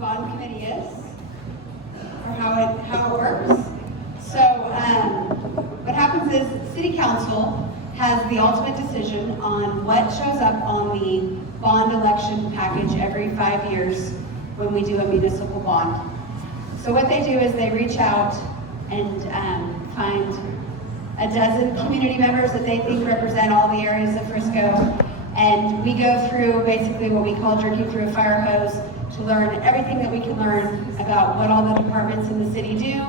bond committee is, or how it works. So what happens is City Council has the ultimate decision on what shows up on the bond election package every 5 years when we do a municipal bond. So what they do is they reach out and find a dozen community members that they think represent all the areas of Frisco, and we go through basically what we call drinking through a fire hose to learn everything that we can learn about what all the departments in the city do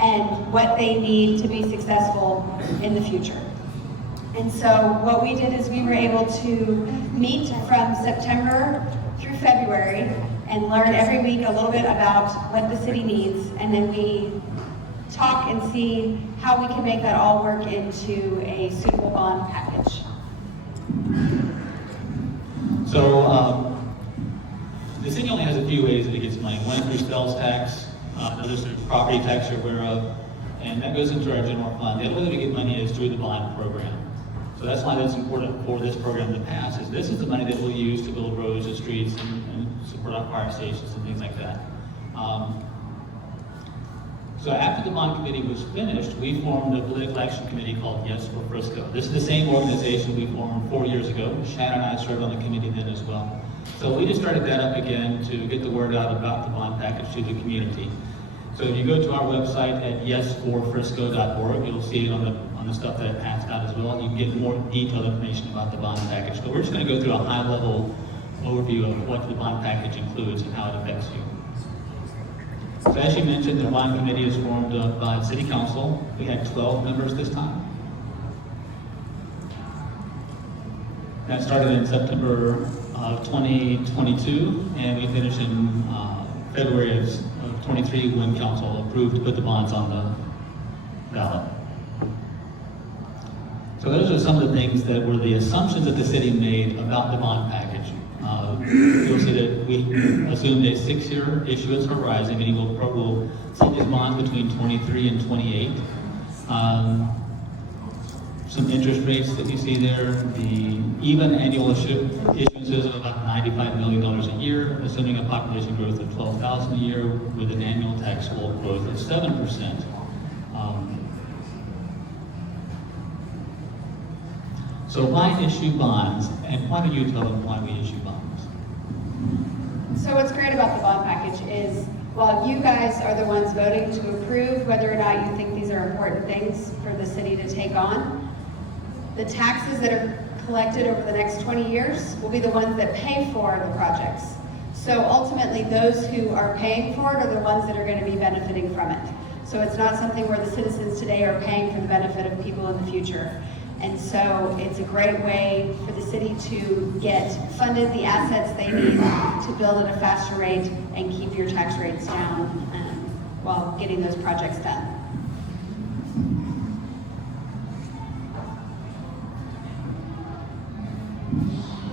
and what they need to be successful in the future. And so what we did is we were able to meet from September through February and learn every week a little bit about what the city needs, and then we talk and see how we can make that all work into a suitable bond package. So the city only has a few ways that it gets money. One is through sales tax, another is through property tax you're aware of, and that goes into our general fund. The other way that we get money is through the bond program. So that's why that's important for this program to pass, is this is the money that we'll use to build roads and streets and support our fire stations and things like that. So after the bond committee was finished, we formed a political action committee called Yes for Frisco. This is the same organization we formed 4 years ago. Shanna and I served on the committee then as well. So we just started that up again to get the word out about the bond package to the community. So if you go to our website at yesforfrisco.org, you'll see it on the stuff that I passed out as well. You can get more detailed information about the bond package. But we're just going to go through a high-level overview of what the bond package includes and how it affects you. So as you mentioned, the bond committee is formed by City Council. We had 12 members this time. That started in September of 2022, and we finished in February of 23 when council approved to put the bonds on the ballot. So those are some of the things that were the assumptions that the city made about the bond package. You'll see that we assumed a 6-year issuance horizon, meaning we'll see these bonds between 23 and 28. Some interest rates that you see there, the even annual issuances of about $95 million a year, assuming a population growth of 12,000 a year with an annual taxable growth of 7%. So why issue bonds, and why don't you tell them why we issue bonds? So what's great about the bond package is, while you guys are the ones voting to approve whether or not you think these are important things for the city to take on, the taxes that are collected over the next 20 years will be the ones that pay for the projects. So ultimately, those who are paying for it are the ones that are going to be benefiting from it. So it's not something where the citizens today are paying for the benefit of people in the future. And so it's a great way for the city to get funded the assets they need to build at a faster rate and keep your tax rates down while getting those projects done.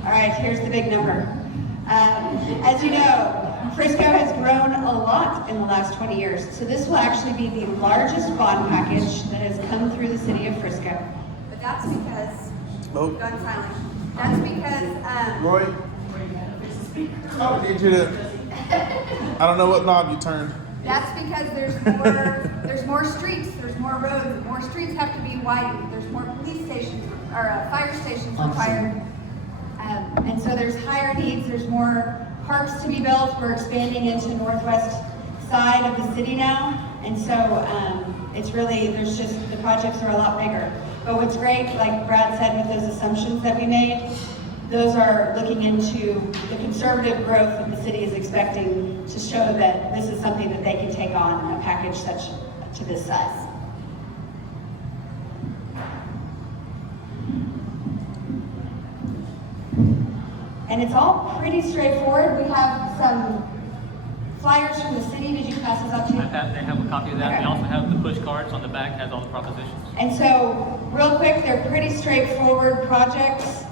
All right, here's the big number. As you know, Frisco has grown a lot in the last 20 years. So this will actually be the largest bond package that has come through the city of Frisco. That's because, gun silent. That's because, Roy, I need you to, I don't know what knob you turned. that's because there's more streets, there's more roads, more streets have to be widened, there's more police stations, or fire stations required. And so there's higher needs, there's more parks to be built. We're expanding into northwest side of the city now. And so it's really, the projects are a lot bigger. But what's great, like Brad said, with those assumptions that we made, those are looking into the conservative growth that the city is expecting to show that this is something that they can take on a package such to this size. And it's all pretty straightforward. We have some flyers from the city. Did you pass those out to you? They have a copy of that. Okay. They also have the push cards on the back, has all the propositions. And so, real quick, they're pretty straightforward projects.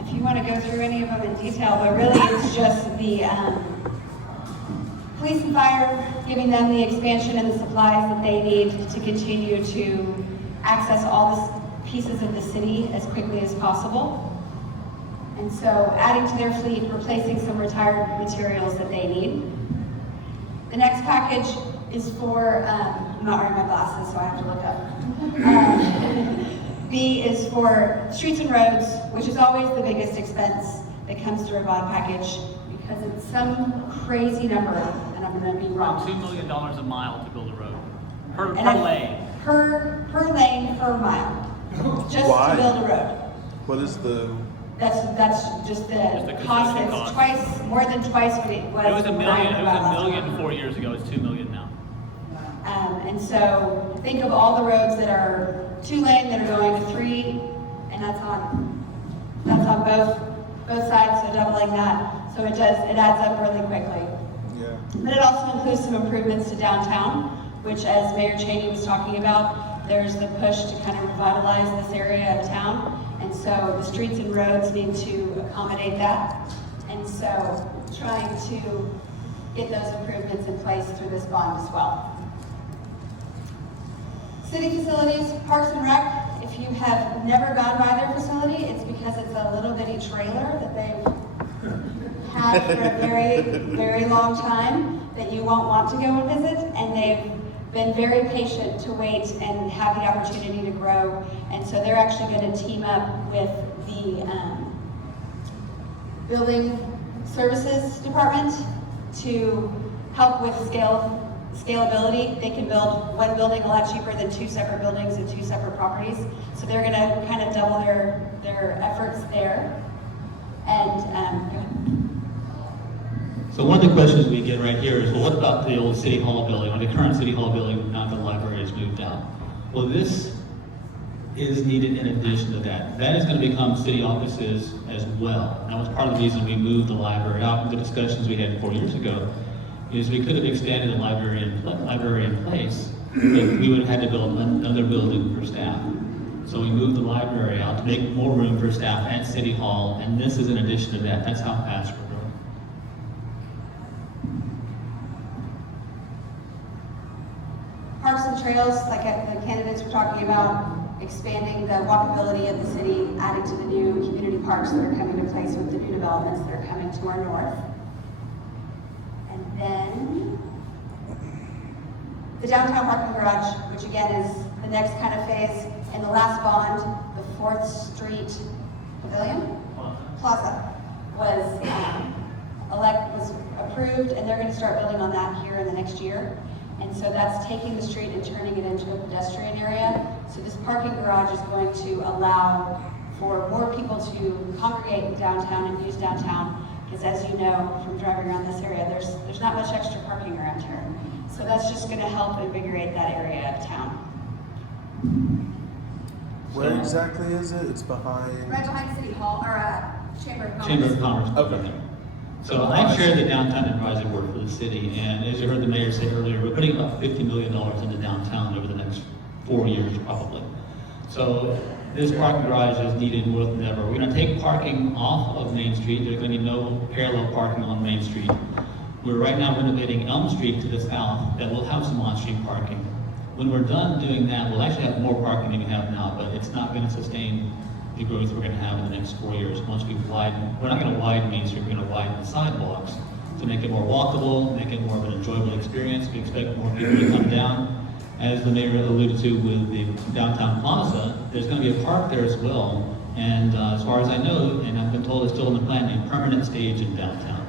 If you want to go through any of them in detail, but really it's just the police and fire, giving them the expansion and the supplies that they need to continue to access all the pieces of the city as quickly as possible. And so adding to their fleet, replacing some retired materials that they need. The next package is for, I'm not wearing my glasses, so I have to look up. B is for streets and roads, which is always the biggest expense that comes through a bond package because it's some crazy number, and I'm gonna be wrong. $2 million a mile to build a road. Per And I- lane. Per lane, per mile, just Why? to build a road. What is the? That's just the the cost, construction it's cost. twice, more than twice what it was. It was a when I million, heard it was about a last million time. 4 years ago, it's 2 million now. And so think of all the roads that are 2 lane that are going to 3, and that's on both sides, so doubling that. So it adds up really quickly. Yeah. But it also includes some improvements to downtown, which as Mayor Cheney was talking about, there's the push to kind of revitalize this area of town. And so the streets and roads need to accommodate that. And so trying to get those improvements in place through this bond as well. City facilities, Parks and Rec, if you have never gone by their facility, it's because it's a little bitty trailer that they've had for a very, very long time that you won't want to go and visit, and they've been very patient to wait and have the opportunity to grow. And so they're actually going to team up with the building services department to help with scalability. They can build one building a lot cheaper than 2 separate buildings and 2 separate properties. So they're going to kind of double their efforts there. And So one of the questions we get right here is, well, what about the old City Hall building, or the current City Hall building, now the library has moved out? Well, this is needed in addition to that. That is going to become city offices as well. That was part of the reason we moved the library out. The discussions we had 4 years ago is we could have expanded the library in place, but we would have had to build another building for staff. So we moved the library out to make more room for staff at City Hall, and this is in addition to that. That's how fast we're growing. Parks and trails, like the candidates were talking about, expanding the walkability of the city, adding to the new community parks that are coming into place with the new developments that are coming to our north. And then the downtown parking garage, which again is the next kind of phase. And the last bond, the 4th Street Pavilion Plaza, was approved, and they're going to start building on that here in the next year. And so that's taking the street and turning it into a pedestrian area. So this parking garage is going to allow for more people to congregate in downtown and use downtown. Because as you know, from driving around this area, there's not much extra parking around here. So that's just going to help invigorate that area of town. Where exactly is it? It's behind. Right behind City Hall, or Chamber of Commerce. Chamber of Commerce. Okay. So I chair the downtown advisory board for the city, and as you heard the mayor say earlier, we're putting about $50 million into downtown over the next 4 years probably. So this parking garage is needed more than ever. We're going to take parking off of Main Street. There's going to be no parallel parking on Main Street. We're right now renovating Elm Street to the south that will have some on-street parking. When we're done doing that, we'll actually have more parking than we have now, but it's not going to sustain the growth we're going to have in the next 4 years. Once we widen, we're not going to widen Main Street, we're going to widen the sidewalks to make it more walkable, make it more of an enjoyable experience. We expect more people to come down. As the mayor alluded to with the downtown plaza, there's going to be a park there as well. And as far as I know, and I've been told it's still in the plan, a permanent stage in downtown.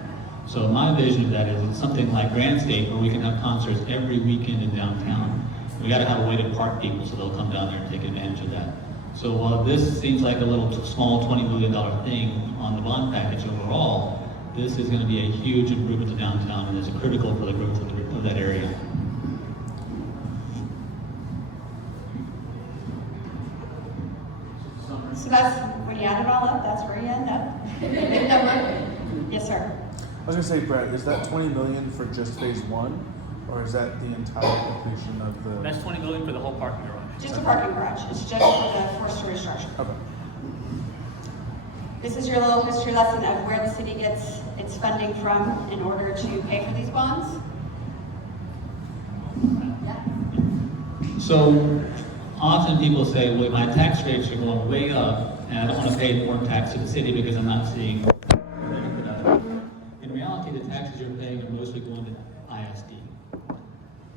So my vision of that is it's something like Grand State, where we can have concerts every weekend in downtown. We got to have a way to park people so they'll come down there and take advantage of that. So while this seems like a little small $20 million thing on the bond package overall, this is going to be a huge improvement to downtown and is critical for the growth of that area. So that's, when you add it all up, that's where you end up. Big number. Yes, sir. I was gonna say, Brett, is that 20 million for just phase 1, or is that the entire completion of the? That's 20 million for the whole parking garage. Just a parking garage. It's just for the 4-story structure. Okay. This is your little history lesson of where the city gets its funding from in order to pay for these bonds. Yeah. So often people say, well, my tax rates are going way up and I don't want to pay more tax to the city because I'm not seeing ready for that. In reality, the taxes you're paying are mostly going to ISD.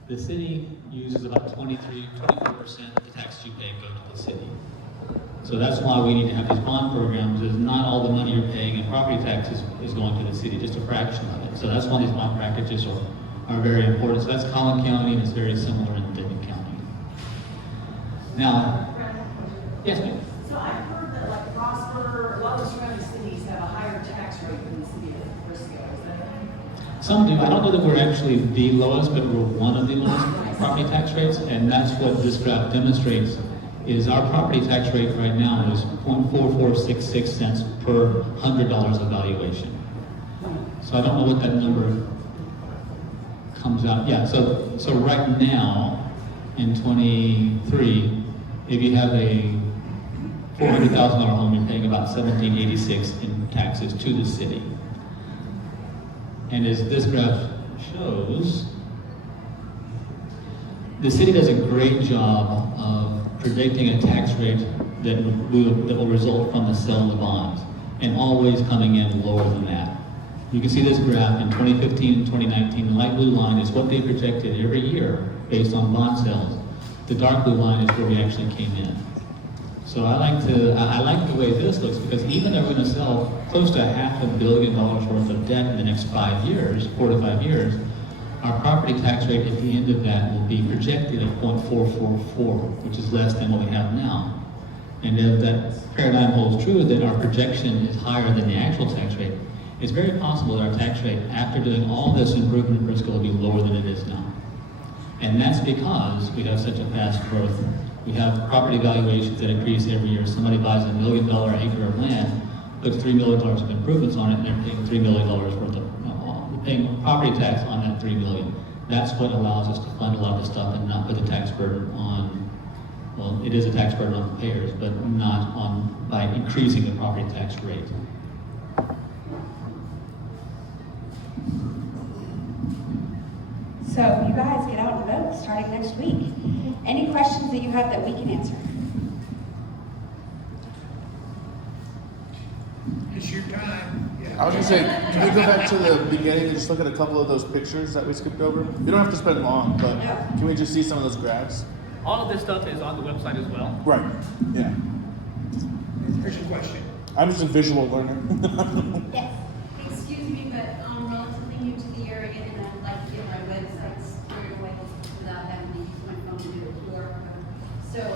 The city uses about 24% of the taxes you pay go to the city. So that's why we need to have these bond programs, is not all the money you're paying in property taxes is going to the city, just a fraction of it. So that's why these bond packages are very important. So that's Collin County, and it's very similar in Denton County. Now, yes, ma'am. So I've heard that like Prosper, a lot of surrounding cities have a higher tax rate than the city of Frisco. Is that right? Some do. I don't know that we're actually the lowest, but we're one of the lowest property tax rates, and that's what this graph demonstrates, is our property tax rate right now is 0.4466 cents per $100 of valuation. So I don't know what that number comes out. Yeah, so right now, in 23, if you have a $400,000 home, you're paying about $17.86 in taxes to the city. And as this graph shows, the city does a great job of predicting a tax rate that will result from the sale of the bonds, and always coming in lower than that. You can see this graph in 2015 and 2019. The light blue line is what they projected every year based on bond sales. The dark blue line is where we actually came in. So I like the way this looks, because even though we're going to sell close to $500 million worth of debt in the next 5 years, 4 to 5 years, our property tax rate at the end of that will be projected at 0.444, which is less than what we have now. And if that paradigm holds true, that our projection is higher than the actual tax rate, it's very possible that our tax rate, after doing all this improvement in Frisco, will be lower than it is now. And that's because we have such a fast growth. We have property valuations that increase every year. Somebody buys $1 million acre of land, puts $3 million of improvements on it, and they're paying $3 million worth of paying property tax on that $3 million. That's what allows us to fund a lot of the stuff and not put the tax burden on, well, it is a tax burden on the payers, but not on by increasing the property tax rate. So you guys get out and vote starting next week. Any questions that you have that we can answer? It's your time. I was gonna say, can we go back to the beginning and just look at a couple of those pictures that we skipped over? You don't have to spend long, but can we just see some of those graphs? All of this stuff is on the website as well. Right, yeah. Here's your question. I'm just a visual learner. Yes. Excuse me, but I'm relatively new to the area and I'd like to get my website squared away without having to use my phone to do it work. So if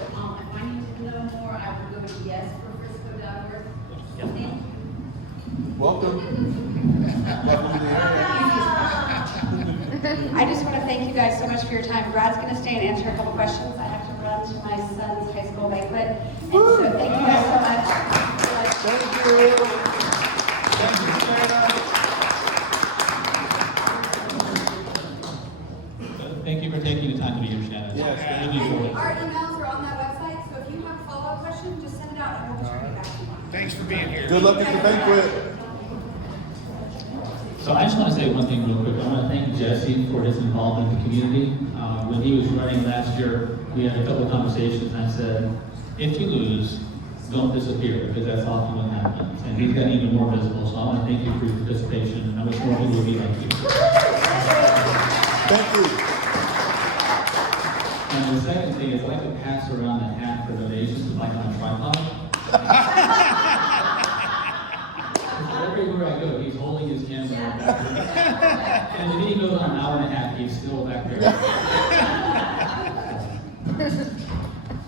I need to know more, I would go to yesforfrisco.org. Yes. Thank you. Welcome. Welcome to the area. I just want to thank you guys so much for your time. Brad's going to stay and answer a couple questions. I have to run to my son's high school banquet. And so thank you guys so much. Thank you. Thank you, Shanna. Thank you for taking the time to be here, Shanna. Yes, Really enjoyed it. Our emails are on that website, so if you have a follow-up question, just send it out and we'll just bring it back. Thanks for being here. Good luck at the banquet. So I just want to say one thing real quick. I want to thank Jesse for his involvement in the community. When he was running last year, we had a couple of conversations, and I said, if you lose, don't disappear, because that's often what happens. And he's gotten even more visible, so I want to thank you for your participation, and I wish more people would be like you. Thank you. And the second thing is, I like to pass around the hat for donations, like on a tripod. Everywhere I go, he's holding his camera back there. And if he goes on an hour and a half, he's still back there.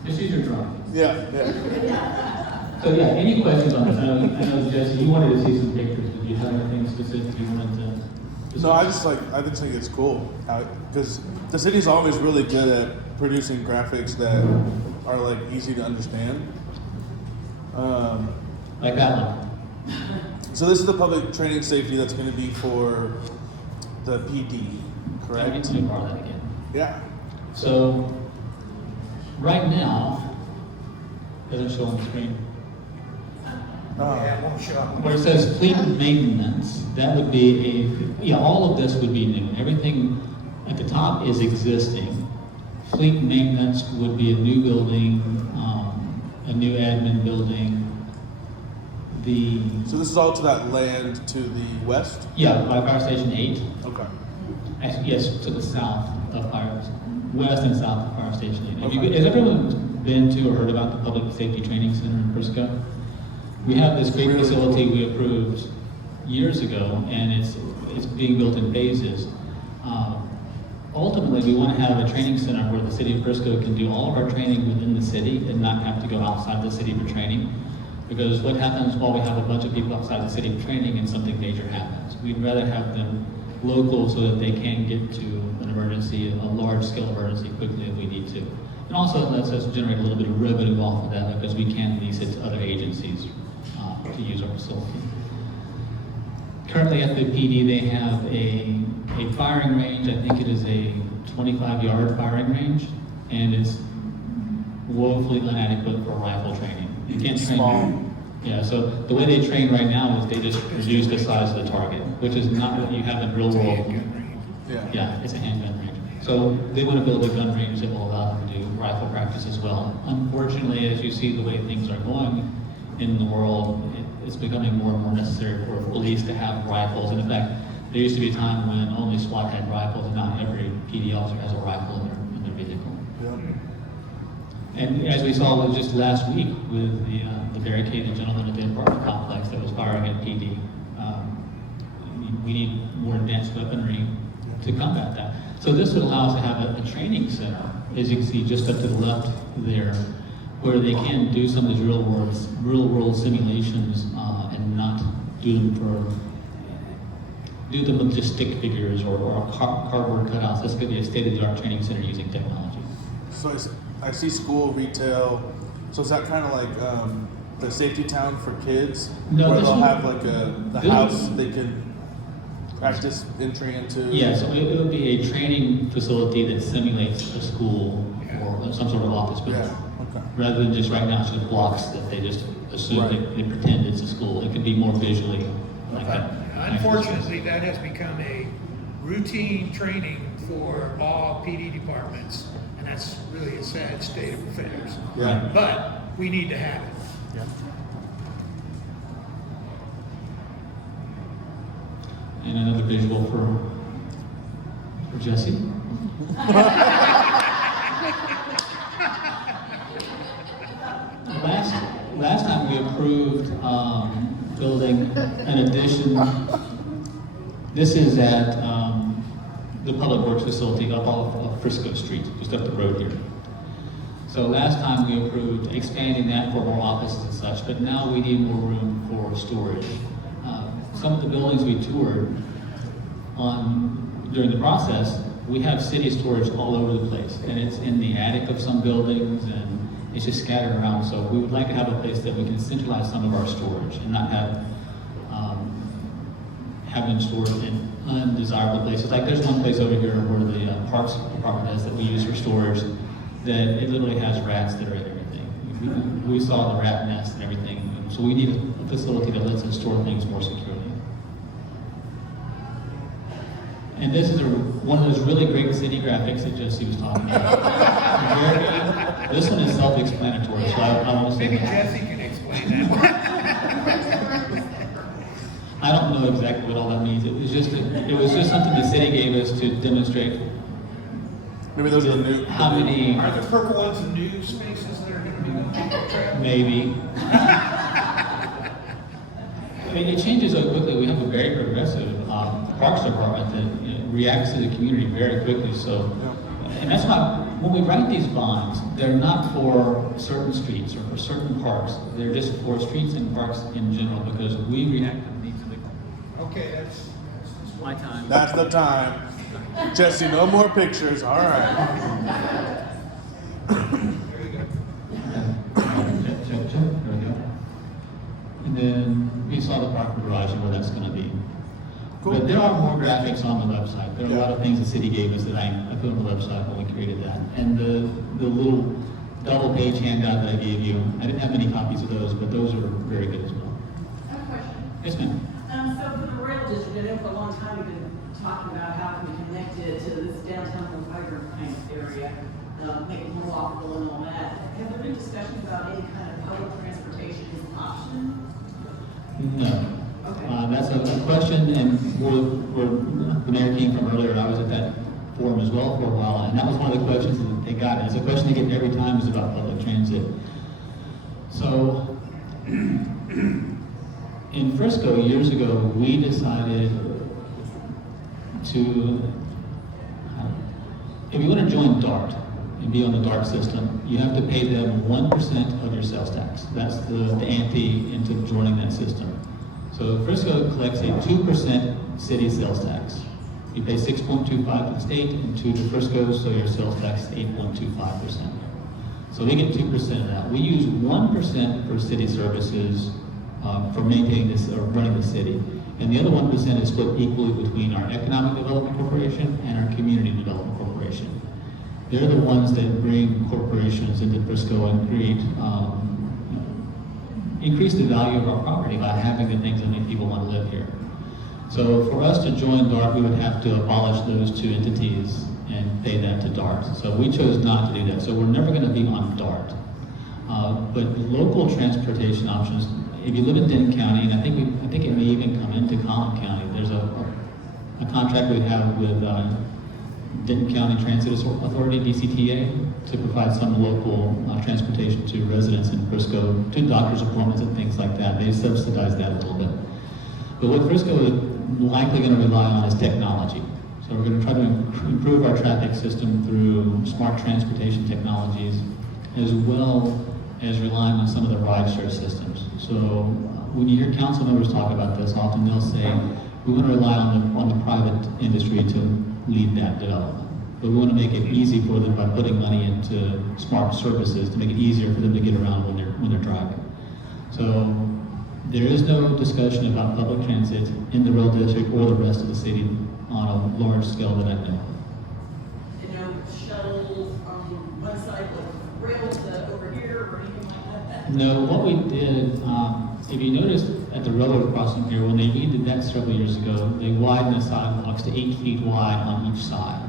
Just use your drum. Yeah. So yeah, any questions on this? I know Jesse, you wanted to see some pictures. Did you have anything specific you wanted to? No, I just think it's cool because the city's always really good at producing graphics that are like easy to understand. Like that one. So this is the public training safety that's going to be for the PD, Can I correct? get to borrow that again? Yeah. So right now, doesn't show on the screen. Yeah, it won't show up. Where it says fleet maintenance, that would be all of this would be new. Everything at the top is existing. Fleet maintenance would be a new building, a new admin building. So this is all to that land to the west? By Fire Station 8. Okay. Actually, yes, to the south of Fire, west and south of Fire Station 8. Has everyone been to or heard about the Public Safety Training Center in Frisco? We have this great Really facility cool. we approved years ago, and it's being built in phases. Ultimately, we want to have a training center where the city of Frisco can do all of our training within the city and not have to go outside the city for training. Because what happens while we have a bunch of people outside the city for training and something major happens? We'd rather have them local so that they can get to an emergency, a large-scale emergency quickly if we need to. And also it lets us generate a little bit of revenue off of that because we can lease it to other agencies to use our facility. Currently at the PD, they have a firing range. I think it is a 25-yard firing range, and it's woefully inadequate for rifle training. You can't train. Small. Yeah, so the way they train right now is they just reduce the size of the target, which is not what you have in real world. Yeah. Yeah, it's a handgun range. So they want to build a gun range that will allow them to do rifle practice as well. Unfortunately, as you see the way things are going in the world, it's becoming more and more necessary for police to have rifles. And in fact, there used to be a time when only SWAT had rifles, and now every PD officer has a rifle in their vehicle. Yeah. And as we saw just last week with the barricaded gentleman at the apartment complex that was firing at PD, we need more advanced weaponry to combat that. So this would allow us to have a training center, as you can see just up to the left there, where they can do some of these real world simulations and not do them with just stick figures or cardboard cutouts. This could be a state-of-the-art training center using technology. So I see school, retail. So is that kind of like the safety town for kids? No, where this they'll one- have like the this- house they can practice entry into? Yeah, so it would be a training facility that simulates a school or some sort of office building. Yeah, okay. Rather than just right now, it's just blocks that they just assume, Right. they pretend it's a school. It could be more visually like that. Unfortunately, that has become a routine training for all PD departments, and that's really a sad state of affairs. Yeah. But we need to have it. Yeah. And another visual for Jesse. Last time we approved building an addition. This is at the Public Works facility up off of Frisco Street, just up the road here. So last time we approved expanding that for more offices and such, but now we need more room for storage. Some of the buildings we toured during the process, we have city storage all over the place, and it's in the attic of some buildings, and it's just scattered around. So we would like to have a place that we can centralize some of our storage and not have them stored in undesirable places. Like there's one place over here where the Parks Department is that we use for storage, that it literally has rats that are in everything. We saw the rat nest and everything, so we need a facility that lets us store things more securely. And this is one of those really great city graphics that Jesse was talking about. This one is self-explanatory, so I want to say Maybe that. Jesse can explain that. I don't know exactly what all that means. It was just something the city gave us to demonstrate Maybe those are the new. how many, Are the purple ones the new spaces that are going to be going? maybe. It changes so quickly. We have a very progressive Parks Department that reacts to the community very quickly. So, and that's why when we write these bonds, they're not for certain streets or for certain parks. They're just for streets and parks in general because we react to the needs of the. Okay, that's My time. That's the time. Jesse, no more pictures. All right. there you go. Check. There we go. And then we saw the parking garage and where that's going to be. Cool. But there are more graphics on the website. There are a lot Yeah. of things the city gave us that I put on the website when we created that. And the little double page handout that I gave you, I didn't have many copies of those, but those are very good as well. I have a question. Yes, ma'am. So for the rail district, I know for a long time we've been talking about how we connect it to this downtown Fiber kind of area, make it more walkable and all that. Have there been discussions about any kind of public transportation as an option? No. Okay. That's a question, and we're the mayor came from earlier, I was at that forum as well for a while, and that was one of the questions that they got. And it's a question they get every time is about public transit. So, in Frisco, years ago, we decided to, if you want to join DART and be on the DART system, you have to pay them 1% of your sales tax. That's the ante into joining that system. So Frisco collects a 2% city sales tax. You pay 6.25 to the state and 2 to Frisco, so your sales tax is 8.25%. So we get 2% of that. We use 1% for city services for maintaining this or running the city. And the other 1% is split equally between our Economic Development Corporation and our Community Development Corporation. They're the ones that bring corporations into Frisco and create, increase the value of our property by having the things that make people want to live here. So for us to join DART, we would have to abolish those two entities and pay that to DART. So we chose not to do that. So we're never going to be on DART. But local transportation options, if you live in Denton County, and I think it may even come into Collin County, there's a contract we have with Denton County Transit Authority, DCTA, to provide some local transportation to residents in Frisco, to doctor's appointments and things like that. They subsidize that a little bit. But what Frisco is likely going to rely on is technology. So we're going to try to improve our traffic system through smart transportation technologies, as well as relying on some of the rideshare systems. So when you hear council members talk about this, often they'll say, we want to rely on the private industry to lead that development. But we want to make it easy for them by putting money into smart services to make it easier for them to get around when they're driving. So there is no discussion about public transit in the rail district or the rest of the city on a large scale that I know. You know, shuttles from one side of the rail to over here or anything like that? No, what we did, if you noticed at the railroad crossing here, when they redid that several years ago, they widened the sidewalks to 8 feet wide on each side.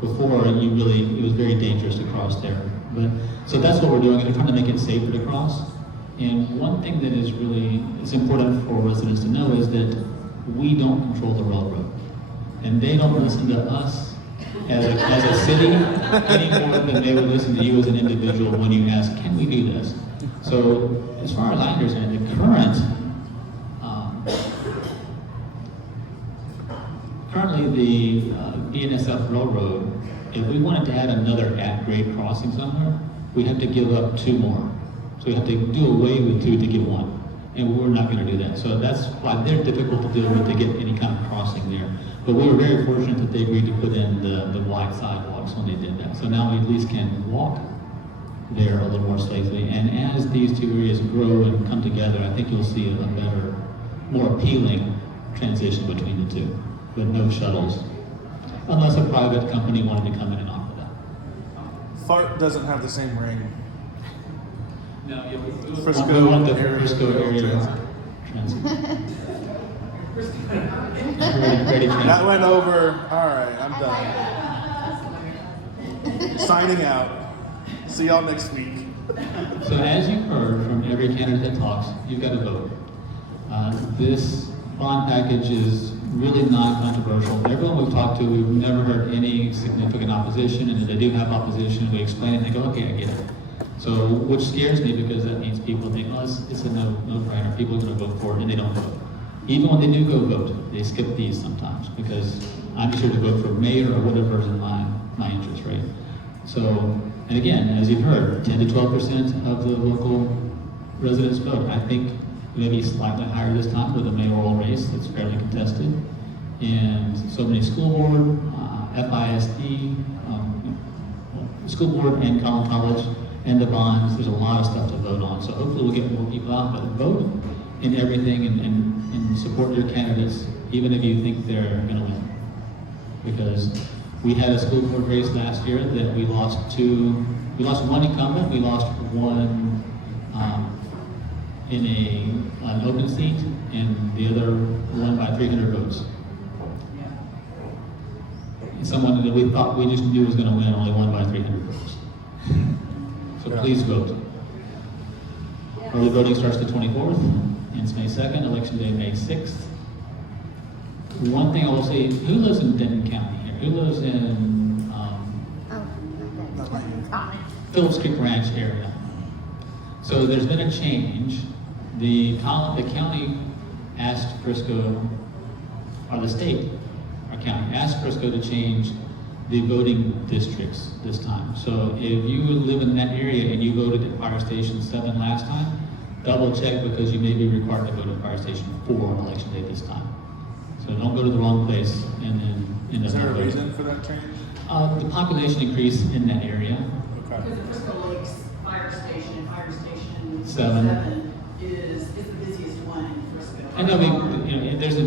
Before, it was very dangerous to cross there. But so that's what we're doing, and we're trying to make it safer to cross. And one thing that is it's important for residents to know is that we don't control the railroad. And they don't listen to us as a city any more than they would listen to you as an individual when you ask, can we do this? So as far as I understand, the currently the BNSF railroad, if we wanted to add another at-grade crossing somewhere, we have to give up 2 more. So we have to do away with 2 to get 1. And we're not going to do that. So that's why they're difficult to deal with to get any kind of crossing there. But we were very fortunate that they agreed to put in the wide sidewalks when they did that. So now we at least can walk there a little more safely. And as these 2 areas grow and come together, I think you'll see a better, more appealing transition between the 2. With no shuttles, unless a private company wanted to come in and offer that. Fart doesn't have the same ring. No, yeah, we Frisco want the area Frisco area transit. Ready That transit. went over. All right, I'm done. Signing out. See y'all next week. So as you've heard from every candidate that talks, you've got to vote. This bond package is really non-controversial. Everyone we've talked to, we've never heard any significant opposition, and if they do have opposition, we explain it and they go, okay, I get it. So, which scares me because that means people think, oh, it's a no-brainer. People are going to vote for it, and they don't vote. Even when they do go vote, they skip these sometimes because I'm just here to vote for mayor or whatever is in my interest, right? So, and again, as you've heard, 10 to 12% of the local residents vote. I think maybe slightly higher this time with a mayoral race that's fairly contested. And so many school board, FISD, school board and Collin College, and the bonds, there's a lot of stuff to vote on. So hopefully we'll get more people out, but vote in everything and support your candidates, even if you think they're gonna win. Because we had a school board race last year that we lost one incumbent, we lost one in an open seat, and the other won by 300 votes. And someone that we thought we just knew was gonna win only won by 300 votes. So please vote. Early voting starts the 24th, ends May 2nd, election day May 6th. One thing I will say, who lives in Denton County here? Who lives in Phillips Creek Ranch area? So there's been a change. The county asked Frisco, or the state, our county, asked Frisco to change the voting districts this time. So if you live in that area and you voted at Fire Station 7 last time, double check because you may be required to vote at Fire Station 4 on election day this time. So don't go to the wrong place and then end up. Is there a not voting. reason for that change? The population increase in that area. Okay. Because the Frisco Lakes Fire Station 7 is the busiest one in Frisco. And there'll be, there's a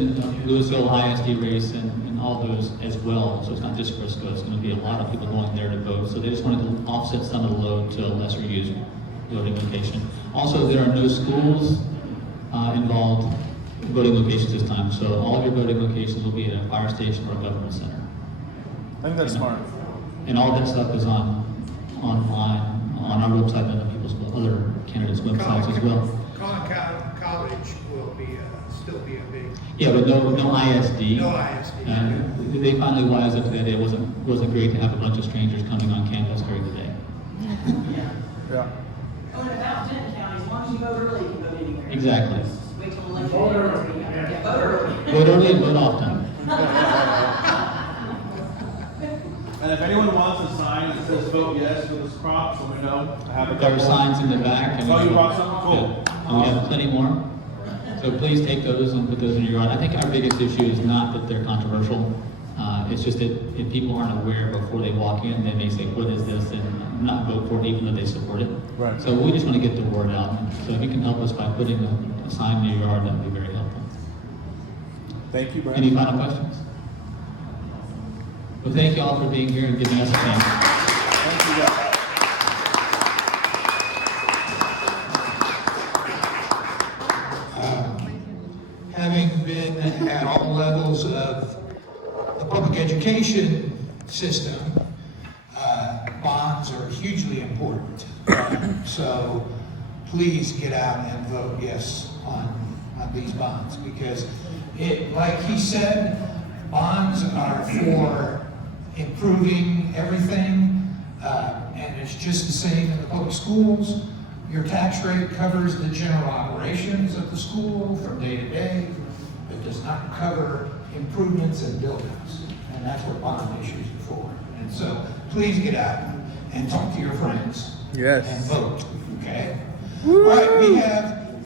Louisville ISD race and all those as well. So it's not just Frisco. It's going to be a lot of people going there to vote. So they just wanted to offset some of the load to a lesser used voting location. Also, there are no schools involved in voting locations this time. So all your voting locations will be at a fire station or a government center. I think that's smart. And all that stuff is online on our website and other candidates' websites as well. College will be, still be a big, Yeah, but no ISD. no ISD. They finally wised up to that. It wasn't great to have a bunch of strangers coming on campus during the day. Yeah. Yeah. Oh, and about Denton County, as long as you vote early, you can vote anywhere. Exactly. Just wait till election day. Yeah, vote early. Vote early and vote often. And if anyone wants a sign that says "Vote Yes" for this crop, so we know. I have a There are couple. signs in the back. Oh, you brought some? Cool. Yeah. And we have plenty more. So please take those and put those in your yard. I think our biggest issue is not that they're controversial. It's just that if people aren't aware before they walk in, they may say, "What is this?" and not vote for it even though they support it. Right. So we just want to get the word out. So if you can help us by putting a sign in your yard, that would be very helpful. Thank you, Brad. Any final questions? Well, thank you all for being here and giving us a chance. Thank you, guys. Having been at all levels of the public education system, bonds are hugely important. So please get out and vote yes on these bonds, because like he said, bonds are for improving everything, and it's just the same in the public schools. Your tax rate covers the general operations of the school from day to day. It does not cover improvements in buildings, and that's what bond issues are for. And so please get out and talk to your friends. Yes. And vote, okay? All right, we have